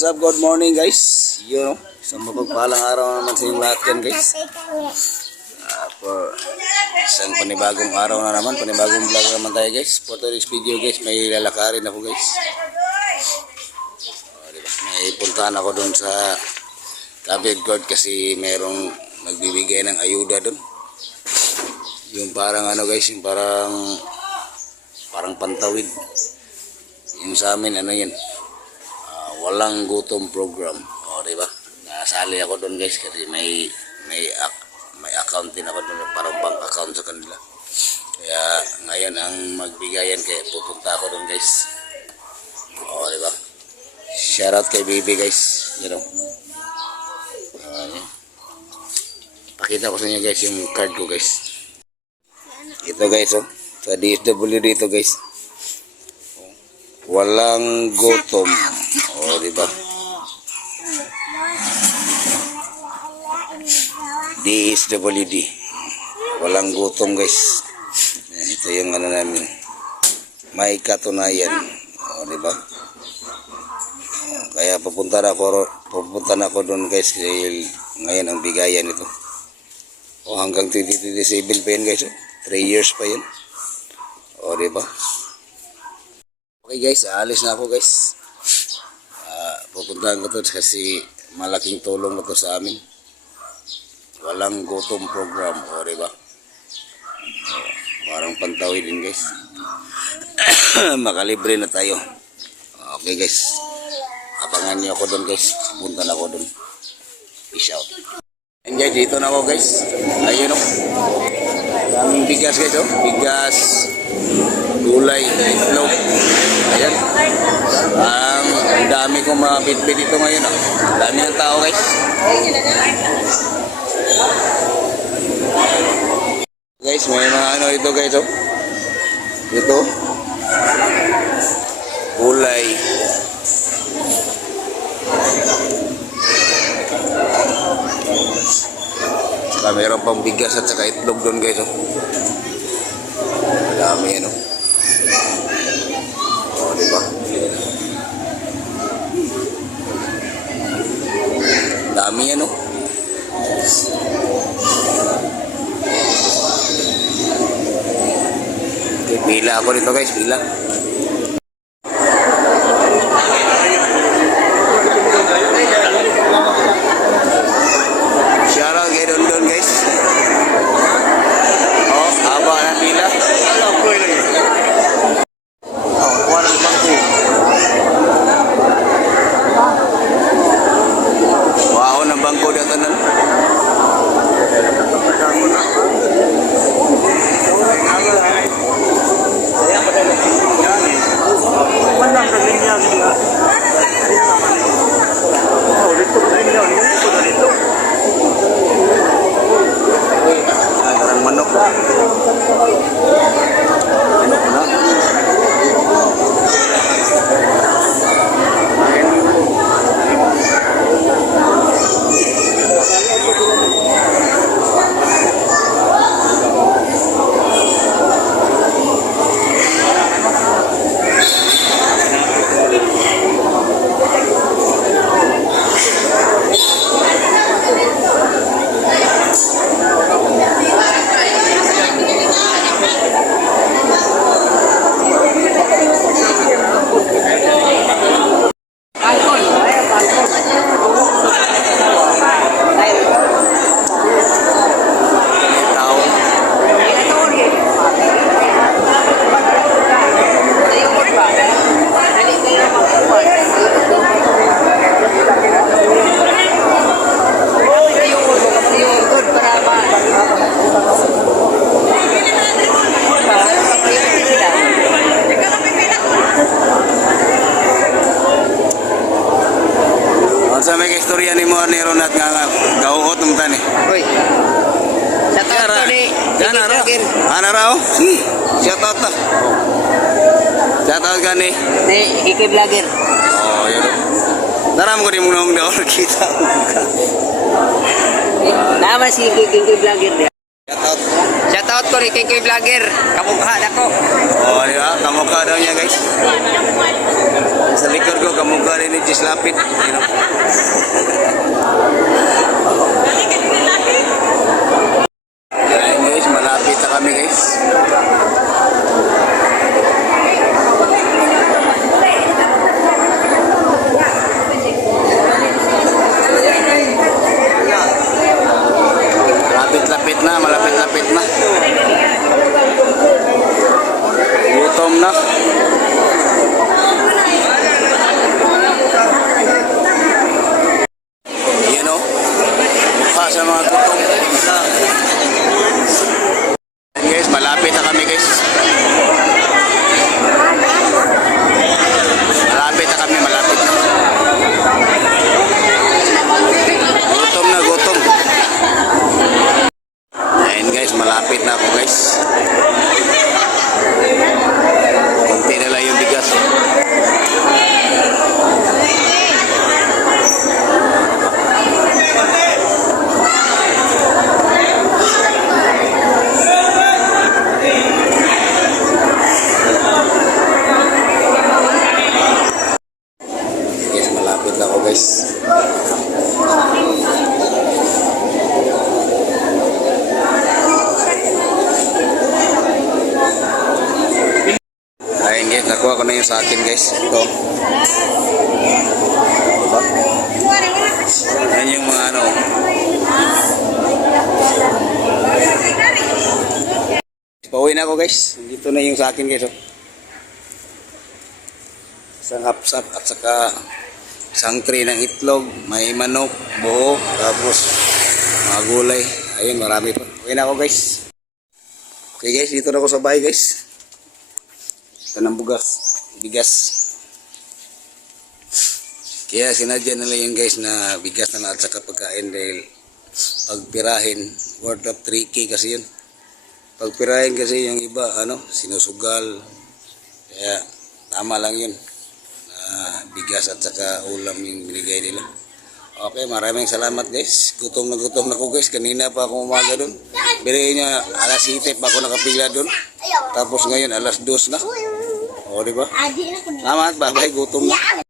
What's up? Good morning guys. Isang mapagpalang araw naman sa inyong lahat yan guys. For isang panibagong araw na naman, panibagong vlog naman tayo guys. For today's video guys, may lalakarin ako guys. Diba? May puntahan ako dun sa Cabinet Court kasi merong nagbibigay ng ayuda dun. Yung parang ano guys, yung parang pantawid. Yung sa amin ano yan, walang gutom program. O diba? Nasali ako doon guys kasi may account din ako doon, parang bank account sa kanila. Kaya ngayon ang magbigayan kaya pupunta ako doon guys. O diba? Shoutout kay Bibi guys. Pakita ko sa inyo guys yung card ko guys. Ito guys sa DSWD dito guys. Walang gutom. O diba? DSWD. Walang gutom guys. Ito yung ano namin. May katunayan. O diba? Kaya pupunta na ako doon guys. Ngayon ang bigayan ito. O hanggang 2027 pa yan guys. 3 years pa yan. O diba? Okay guys, aalis na ako guys. Pupuntahan ko to kasi malaking tulong na to sa amin. Walang gutom program, o diba? Parang pantawid din guys. Makalibre na tayo. Okay guys, abangan niyo ako doon guys. Punta na ako doon. Peace out. And guys, dito na ako guys. Ayun o. Daming bigas guys o. Bigas, gulay, itlog. Ayan. Ang dami kong mga bitbit dito ngayon. Dami ng tao guys. Guys, may mga ano ito guys. Ito. Gulay. Saka mayroon pang bigas at saka itlog doon guys. Dami yan o. O diba? Dami yan o. Okay, pila ako dito guys, pila. Shoutout kay Don guys. Oh, haba na pila. Wow, ng bangko dito na. Manok na. Sa may istorya ni mo ni Ronat nga gauhot ng tani. Hoy. Shout out to ni vlogger. Ana raw? Si. Shout out ta. Shout out ka ni Kiki vlogger. Oh, yun. Daram ko di mo nang daw kita. Nama si Kiki vlogger dia. Shout out. Shout out ko ni Kiki vlogger. Kamukha dako. Oh, di ba? Kamukha daw niya, guys. Sa likod ko, kamukha rin ni Jis Lapid. You know? Ayan guys, malapit na kami guys. Malapit-lapit na, malapit-lapit na. Gutom na. Yan o. Mukha sa mga gutom. Yan guys, malapit na kami guys. Malapit na kami, malapit na. Gutom na, gutom. Ayan guys, malapit na ako guys. Kunti na lang yung bigas. Guys, malapit na ako guys. Ayun guys, nakuha ko na yung sa akin guys. Ito. Diba? Yan yung mga ano. Pauwi na ako guys. Dito na yung sa akin guys. Oh. Isang hapsap at saka isang tray ng itlog. May manok, buo, tapos mga gulay. Ayun, marami pa. Pauwi na ako guys. Okay guys, dito na ako sa bahay guys. Ito ng bigas. Kaya sinadya nila yung guys na bigas na at saka pagkain dahil pagpirahin, worth of 3K kasi yun. Pagpirahin kasi yung iba, sinusugal. Kaya tama lang yun. Bigas at saka ulam yung binigay nila. Okay, maraming salamat guys. Gutom na ko guys. Kanina pa ako umaga dun. Bilhin niya alas 7 pa ako nakapila dun. Tapos ngayon alas 2 na. O, diba? Salamat, bye-bye. Gutom na.